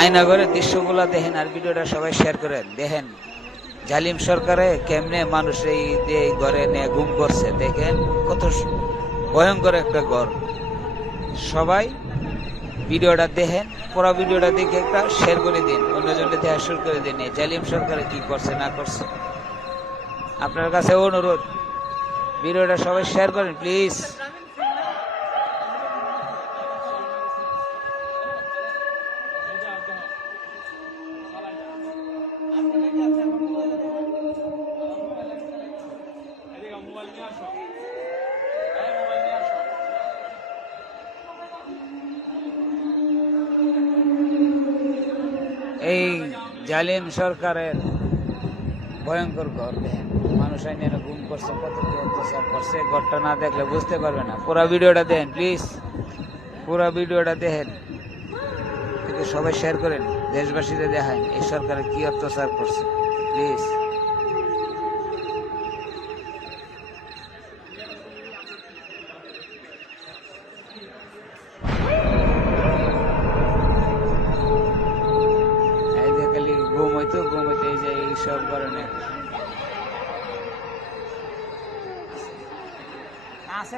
আয়নাগরের দৃশ্যগুলো দেখেন আর ভিডিওটা সবাই শেয়ার করেন। দেখেন, জালিম সরকারে কেমনে মানুষ এই যে ঘরে নিয়ে গুম করছে, দেখেন কত ভয়ঙ্কর একটা ঘর। সবাই ভিডিওটা দেখেন, পুরো ভিডিওটা দেখে একটা শেয়ার করে দিন, অন্যজনকে দেখা শুরু করে দিন, এই জালিম সরকারে কি করছে, না করছে। আপনার কাছে অনুরোধ, ভিডিওটা সবাই শেয়ার করেন প্লিজ এই জালিম সরকারের ভয়ঙ্কর ঘর মানুষ আইনে গুম করছে কত অত্যাচার করছে ঘরটা না দেখলে বুঝতে পারবে না। পুরো ভিডিওটা দেখেন প্লিজ পুরো ভিডিওটা দেখেন সবাই শেয়ার করেন, দেশবাসীদের দেখান এই সরকারে কি অত্যাচার করছে প্লিজ ঘুম হইতো যায় এইসব কারণে। আছে